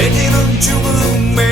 taking them to the